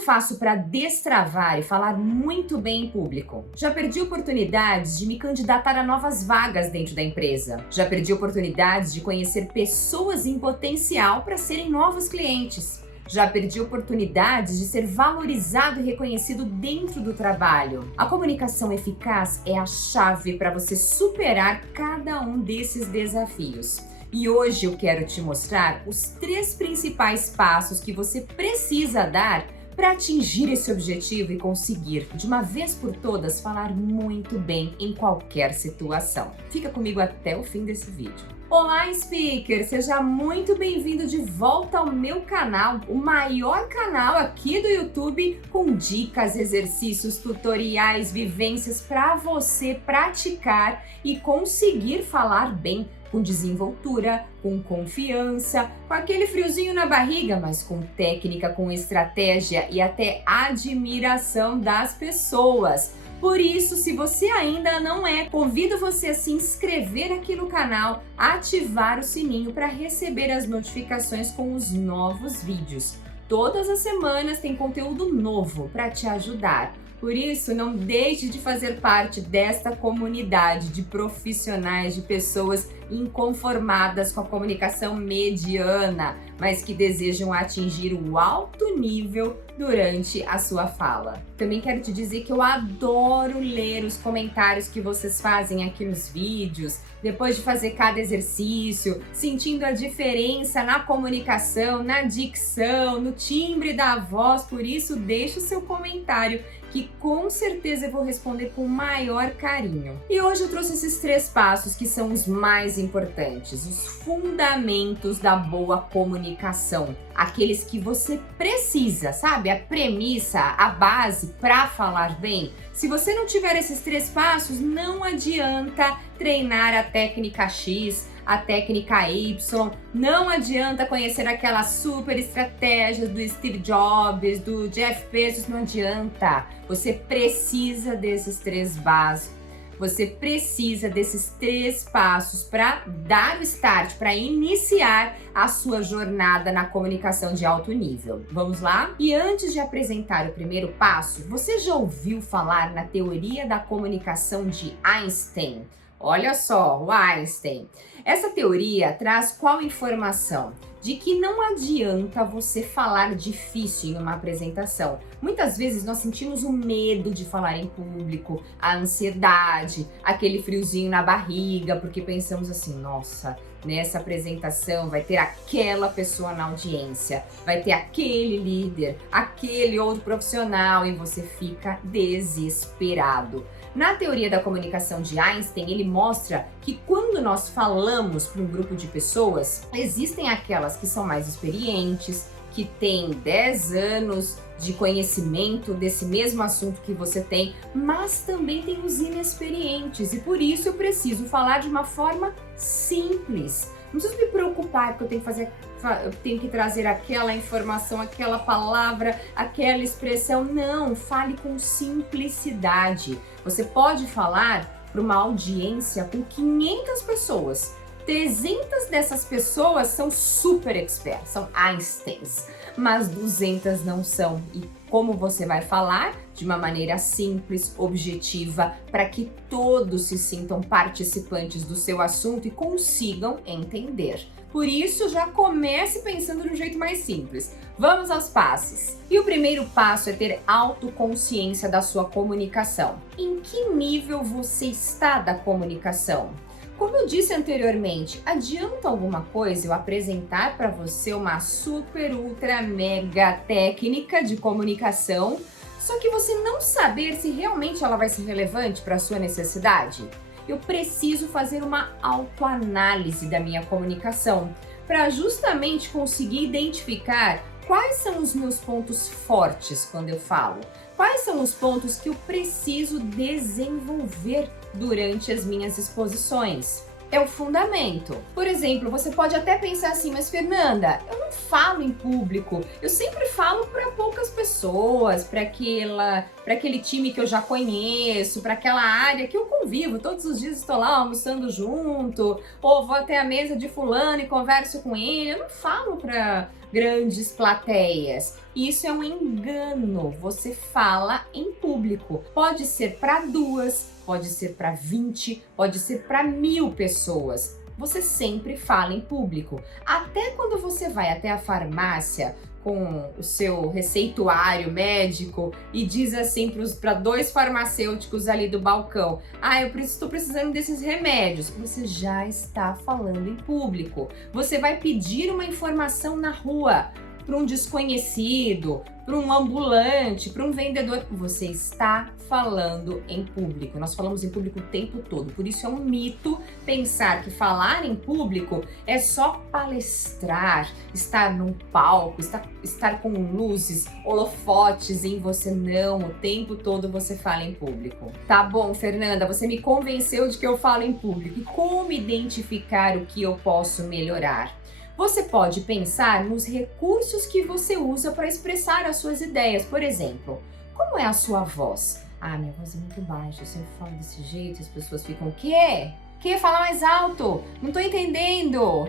Como faço para destravar e falar muito bem em público? Já perdi oportunidades de me candidatar a novas vagas dentro da empresa. Já perdi oportunidades de conhecer pessoas em potencial para serem novos clientes. Já perdi oportunidades de ser valorizado e reconhecido dentro do trabalho. A comunicação eficaz é a chave para você superar cada um desses desafios. E hoje eu quero te mostrar os 3 principais passos que você precisa dar para atingir esse objetivo e conseguir, de uma vez por todas, falar muito bem em qualquer situação. Fica comigo até o fim desse vídeo. Olá, Speaker! Seja muito bem-vindo de volta ao meu canal, o maior canal aqui do YouTube com dicas, exercícios, tutoriais, vivências para você praticar e conseguir falar bem, com desenvoltura, com confiança, com aquele friozinho na barriga, mas com técnica, com estratégia e até admiração das pessoas. Por isso, se você ainda não é, convido você a se inscrever aqui no canal, ativar o sininho para receber as notificações com os novos vídeos. Todas as semanas tem conteúdo novo para te ajudar. Por isso, não deixe de fazer parte desta comunidade de profissionais, de pessoas inconformadas com a comunicação mediana, mas que desejam atingir o alto nível durante a sua fala. Também quero te dizer que eu adoro ler os comentários que vocês fazem aqui nos vídeos, depois de fazer cada exercício, sentindo a diferença na comunicação, na dicção, no timbre da voz. Por isso, deixe o seu comentário, que com certeza eu vou responder com o maior carinho. E hoje eu trouxe esses 3 passos que são os mais importantes, os fundamentos da boa comunicação, aqueles que você precisa, sabe? A premissa, a base para falar bem. Se você não tiver esses 3 passos, não adianta treinar a técnica X, a técnica Y, não adianta conhecer aquelas super estratégias do Steve Jobs, do Jeff Bezos, não adianta. Você precisa desses 3 básicos. Você precisa desses 3 passos para dar o start, para iniciar a sua jornada na comunicação de alto nível. Vamos lá? E antes de apresentar o primeiro passo, você já ouviu falar na teoria da comunicação de Einstein? Olha só, o Einstein. Essa teoria traz qual informação? De que não adianta você falar difícil em uma apresentação. Muitas vezes nós sentimos o medo de falar em público, a ansiedade, aquele friozinho na barriga, porque pensamos assim, nossa, nessa apresentação vai ter aquela pessoa na audiência, vai ter aquele líder, aquele outro profissional e você fica desesperado. Na teoria da comunicação de Einstein, ele mostra que quando nós falamos para um grupo de pessoas, existem aquelas que são mais experientes, que têm 10 anos de conhecimento desse mesmo assunto que você tem, mas também tem os inexperientes e por isso eu preciso falar de uma forma simples. Não preciso me preocupar porque eu tenho que trazer aquela informação, aquela palavra, aquela expressão. Não, fale com simplicidade. Você pode falar para uma audiência com 500 pessoas. 300 dessas pessoas são super experts, são Einsteins, mas 200 não são. E como você vai falar? De uma maneira simples, objetiva, para que todos se sintam participantes do seu assunto e consigam entender. Por isso, já comece pensando de um jeito mais simples. Vamos aos passos. E o primeiro passo é ter autoconsciência da sua comunicação. Em que nível você está da comunicação? Como eu disse anteriormente, adianta alguma coisa eu apresentar para você uma super, ultra, mega técnica de comunicação, só que você não saber se realmente ela vai ser relevante para a sua necessidade? Eu preciso fazer uma autoanálise da minha comunicação para justamente conseguir identificar quais são os meus pontos fortes quando eu falo, quais são os pontos que eu preciso desenvolver durante as minhas exposições. É o fundamento. Por exemplo, você pode até pensar assim, mas Fernanda, eu não falo em público, eu sempre falo para poucas pessoas, para aquele time que eu já conheço, para aquela área que eu convivo, todos os dias estou lá almoçando junto, ou vou até a mesa de fulano e converso com ele, eu não falo para grandes plateias. Isso é um engano. Você fala em público. Pode ser para 2, pode ser para 20, pode ser para 1000 pessoas. Você sempre fala em público. Até quando você vai até a farmácia com o seu receituário médico e diz assim para 2 farmacêuticos ali do balcão: eu estou precisando desses remédios. Você já está falando em público. Você vai pedir uma informação na rua para um desconhecido, para um ambulante, para um vendedor. Você está falando em público. Nós falamos em público o tempo todo. Por isso é um mito pensar que falar em público é só palestrar, estar num palco, estar com luzes, holofotes em você. Não, o tempo todo você fala em público. Tá bom, Fernanda, você me convenceu de que eu falo em público. E como identificar o que eu posso melhorar? Você pode pensar nos recursos que você usa para expressar as suas ideias. Por exemplo, como é a sua voz? Minha voz é muito baixa, eu sempre falo desse jeito e as pessoas ficam: o quê? Fala mais alto? Não tô entendendo.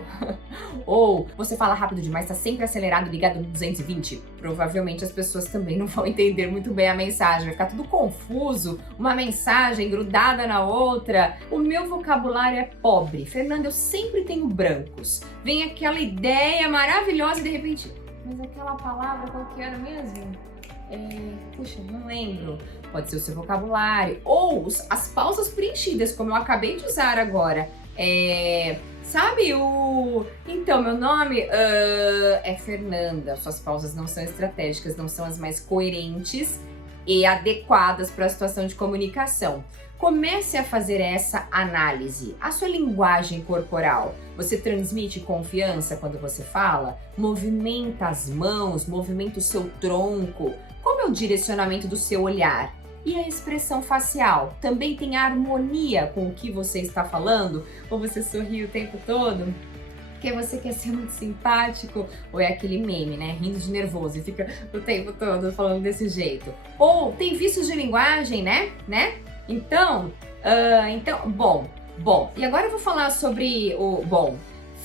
Ou você fala rápido demais, tá sempre acelerado, ligado no 220. Provavelmente as pessoas também não vão entender muito bem a mensagem, vai ficar tudo confuso, uma mensagem grudada na outra. O meu vocabulário é pobre. Fernanda, eu sempre tenho brancos. Vem aquela ideia maravilhosa e de repente, mas aquela palavra qual que era mesmo? Puxa, não lembro. Pode ser o seu vocabulário. Ou as pausas preenchidas, como eu acabei de usar agora. Sabe o... Então, meu nome é Fernanda. Suas pausas não são estratégicas, não são as mais coerentes e adequadas para a situação de comunicação. Comece a fazer essa análise. A sua linguagem corporal. Você transmite confiança quando você fala? Movimenta as mãos, movimenta o seu tronco. Como é o direcionamento do seu olhar? E a expressão facial? Também tem harmonia com o que você está falando? Ou você sorri o tempo todo? Porque você quer ser muito simpático? Ou é aquele meme, né? Rindo de nervoso e fica o tempo todo falando desse jeito? Ou tem vícios de linguagem, né? Então, bom. E agora eu vou falar sobre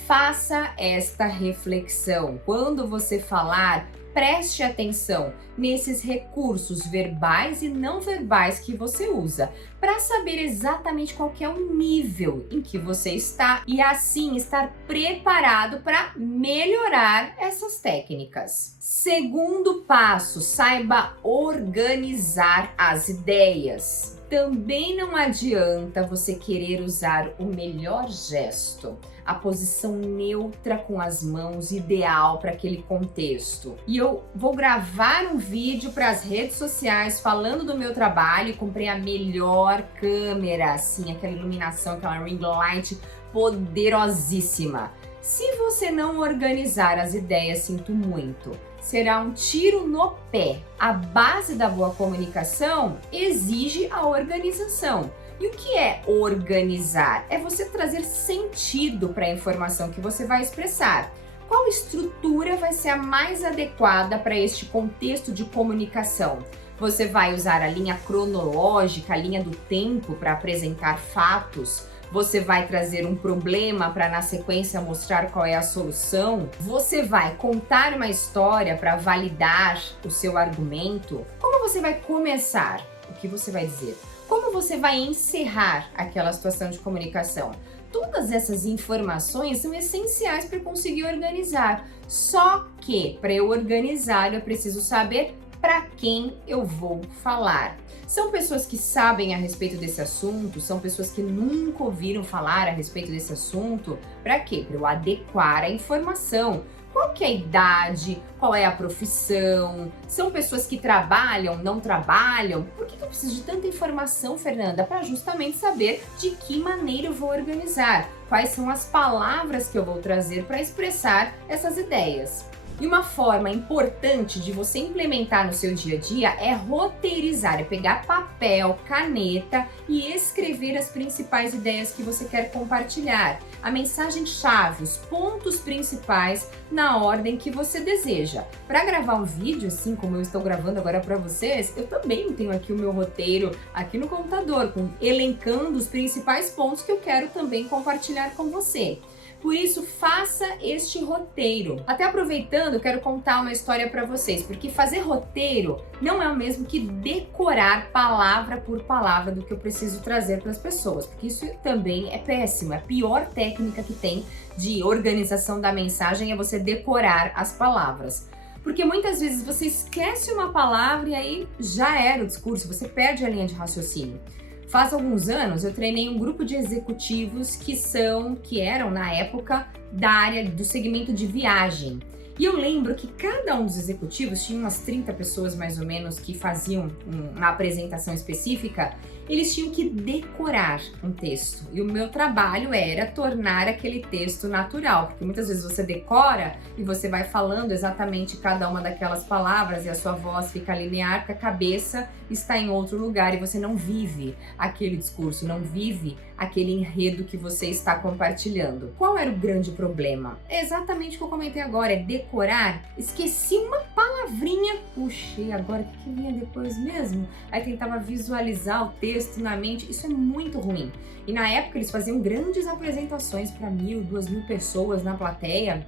faça esta reflexão. Quando você falar, preste atenção nesses recursos verbais e não verbais que você usa, para saber exatamente qual que é o nível em que você está e assim estar preparado para melhorar essas técnicas. Segundo passo, saiba organizar as ideias. Também não adianta você querer usar o melhor gesto, a posição neutra com as mãos ideal para aquele contexto. E eu vou gravar um vídeo para as redes sociais falando do meu trabalho e comprei a melhor câmera, assim, aquela iluminação, aquela ring light poderosíssima. Se você não organizar as ideias, sinto muito. Será um tiro no pé. A base da boa comunicação exige a organização. E o que é organizar? É você trazer sentido para a informação que você vai expressar. Qual estrutura vai ser a mais adequada para este contexto de comunicação? Você vai usar a linha cronológica, a linha do tempo para apresentar fatos? Você vai trazer um problema para na sequência mostrar qual é a solução? Você vai contar uma história para validar o seu argumento? Como você vai começar? O que você vai dizer? Como você vai encerrar aquela situação de comunicação? Todas essas informações são essenciais para conseguir organizar. Só que para eu organizar eu preciso saber para quem eu vou falar. São pessoas que sabem a respeito desse assunto? São pessoas que nunca ouviram falar a respeito desse assunto? Para quê? Para eu adequar a informação. Qual que é a idade? Qual é a profissão? São pessoas que trabalham, não trabalham? Por que eu preciso de tanta informação, Fernanda? Para justamente saber de que maneira eu vou organizar. Quais são as palavras que eu vou trazer para expressar essas ideias. E uma forma importante de você implementar no seu dia a dia é roteirizar, é pegar papel, caneta e escrever as principais ideias que você quer compartilhar. A mensagem-chave, os pontos principais na ordem que você deseja. Para gravar um vídeo, assim como eu estou gravando agora para vocês, eu também tenho aqui o meu roteiro aqui no computador, elencando os principais pontos que eu quero também compartilhar com você. Por isso, faça este roteiro. Até aproveitando, eu quero contar uma história para vocês, porque fazer roteiro não é o mesmo que decorar palavra por palavra do que eu preciso trazer para as pessoas, porque isso também é péssimo. A pior técnica que tem de organização da mensagem é você decorar as palavras. Porque muitas vezes você esquece uma palavra e aí já era o discurso, você perde a linha de raciocínio. Faz alguns anos eu treinei um grupo de executivos que eram na época da área do segmento de viagem. E eu lembro que cada um dos executivos, tinha umas 30 pessoas mais ou menos que faziam uma apresentação específica, eles tinham que decorar um texto. E o meu trabalho era tornar aquele texto natural, porque muitas vezes você decora e você vai falando exatamente cada uma daquelas palavras e a sua voz fica linear, porque a cabeça está em outro lugar e você não vive aquele discurso, não vive aquele enredo que você está compartilhando. Qual era o grande problema? É exatamente o que eu comentei agora, é decorar. Esqueci uma palavrinha, puxei agora, o que vinha depois mesmo? Aí tentava visualizar o texto na mente, isso é muito ruim. E na época eles faziam grandes apresentações para 1.000, 2.000 pessoas na plateia,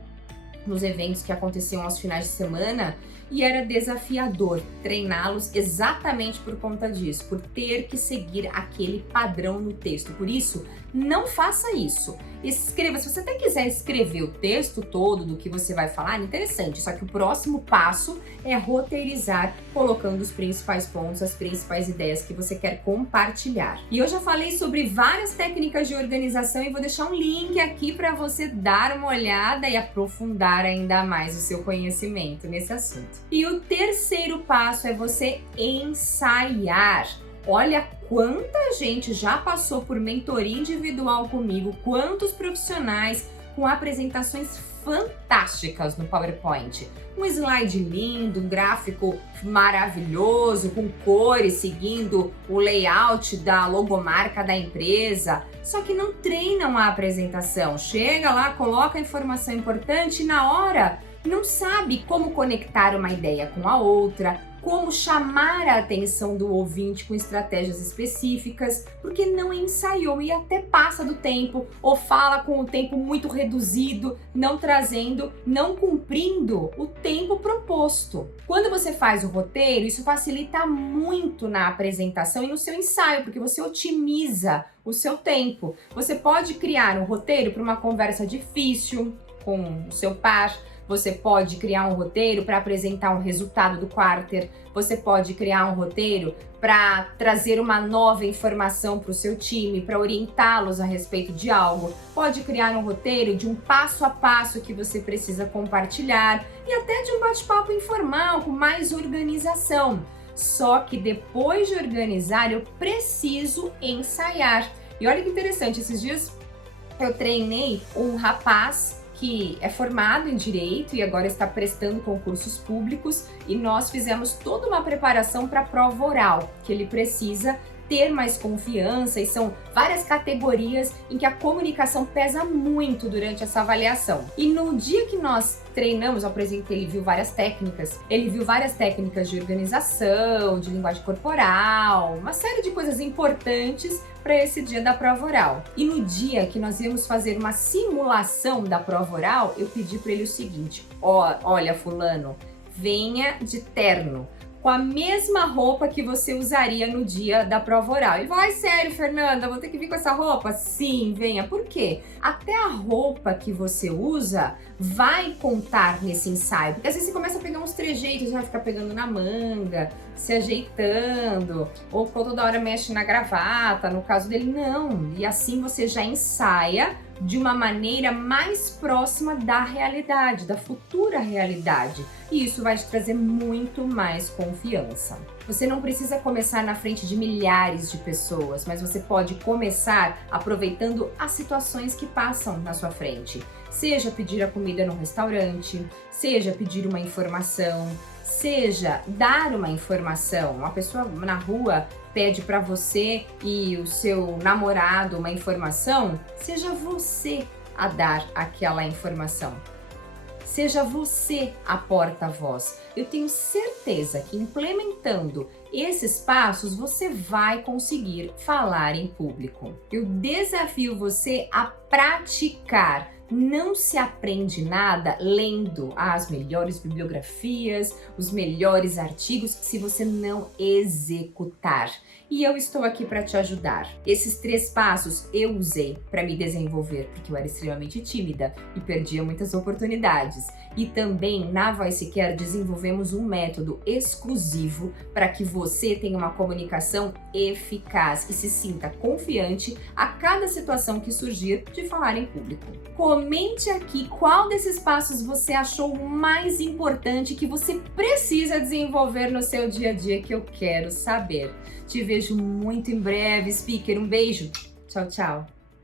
nos eventos que aconteciam aos finais de semana, e era desafiador treiná-los exatamente por conta disso, por ter que seguir aquele padrão no texto. Por isso, não faça isso. Escreva, se você até quiser escrever o texto todo do que você vai falar, é interessante, só que o próximo passo é roteirizar, colocando os principais pontos, as principais ideias que você quer compartilhar. E eu já falei sobre várias técnicas de organização e vou deixar um link aqui para você dar uma olhada e aprofundar ainda mais o seu conhecimento nesse assunto. E o terceiro passo é você ensaiar. Olha quanta gente já passou por mentoria individual comigo, quantos profissionais com apresentações fantásticas no PowerPoint. Um slide lindo, um gráfico maravilhoso, com cores seguindo o layout da logomarca da empresa, só que não treinam a apresentação. Chega lá, coloca a informação importante e na hora não sabe como conectar uma ideia com a outra, como chamar a atenção do ouvinte com estratégias específicas, porque não ensaiou e até passa do tempo ou fala com o tempo muito reduzido, não trazendo, não cumprindo o tempo proposto. Quando você faz o roteiro, isso facilita muito na apresentação e no seu ensaio, porque você otimiza o seu tempo. Você pode criar um roteiro para uma conversa difícil com o seu par. Você pode criar um roteiro para apresentar um resultado do quarter, você pode criar um roteiro para trazer uma nova informação para o seu time, para orientá-los a respeito de algo. Pode criar um roteiro de um passo a passo que você precisa compartilhar e até de um bate-papo informal com mais organização. Só que depois de organizar, eu preciso ensaiar. E olha que interessante, esses dias eu treinei um rapaz que é formado em Direito e agora está prestando concursos públicos e nós fizemos toda uma preparação para a prova oral, que ele precisa ter mais confiança e são várias categorias em que a comunicação pesa muito durante essa avaliação. E no dia que nós treinamos, eu apresentei, ele viu várias técnicas de organização, de linguagem corporal, uma série de coisas importantes para esse dia da prova oral. E no dia que nós íamos fazer uma simulação da prova oral, eu pedi para ele o seguinte: olha, fulano, venha de terno, com a mesma roupa que você usaria no dia da prova oral. Ele falou: ai, sério, Fernanda, vou ter que vir com essa roupa? Sim, venha. Por quê? Até a roupa que você usa vai contar nesse ensaio. Porque às vezes você começa a pegar uns trejeitos, vai ficar pegando na manga, se ajeitando, ou toda hora mexe na gravata, no caso dele, não. E assim você já ensaia de uma maneira mais próxima da realidade, da futura realidade. E isso vai te trazer muito mais confiança. Você não precisa começar na frente de milhares de pessoas, mas você pode começar aproveitando as situações que passam na sua frente. Seja pedir a comida no restaurante, seja pedir uma informação, seja dar uma informação. Uma pessoa na rua pede para você e o seu namorado uma informação, seja você a dar aquela informação. Seja você a porta-voz. Eu tenho certeza que implementando esses passos você vai conseguir falar em público. Eu desafio você a praticar Não se aprende nada lendo as melhores bibliografias, os melhores artigos, se você não executar. E eu estou aqui para te ajudar. Esses 3 passos eu usei para me desenvolver, porque eu era extremamente tímida e perdia muitas oportunidades. E também na VoiceCare desenvolvemos um método exclusivo para que você tenha uma comunicação eficaz e se sinta confiante a cada situação que surgir de falar em público. Comente aqui qual desses passos você achou mais importante que você precisa desenvolver no seu dia a dia, que eu quero saber. Te vejo muito em breve, speaker. Um beijo. Tchau, tchau.